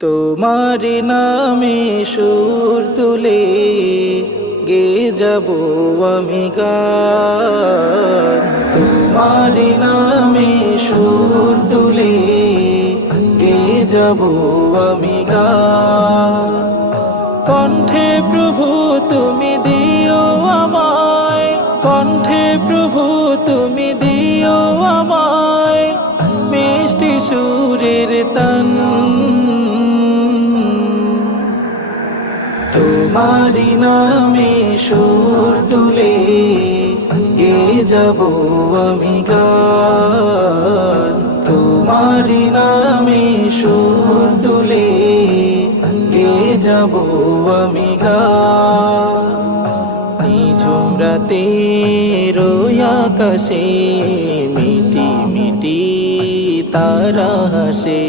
তোমার নামে সুর তুলে গে যাব আমি গান। তোমার নামে সুর তুলে গে যাব আমি গান। কণ্ঠে প্রভু তুমি দিও আমায়, কণ্ঠে প্রভু তুমি দিও আমায় মিষ্টি সুরের তান। তোমারি নামে সুর তুলে গে যাব আমি গান। তোমারি নামে সুর তুলে গে যাব আমি গান। নিঝুম রাতের ওই আকাশে মিটি মিটি তারা হাসে।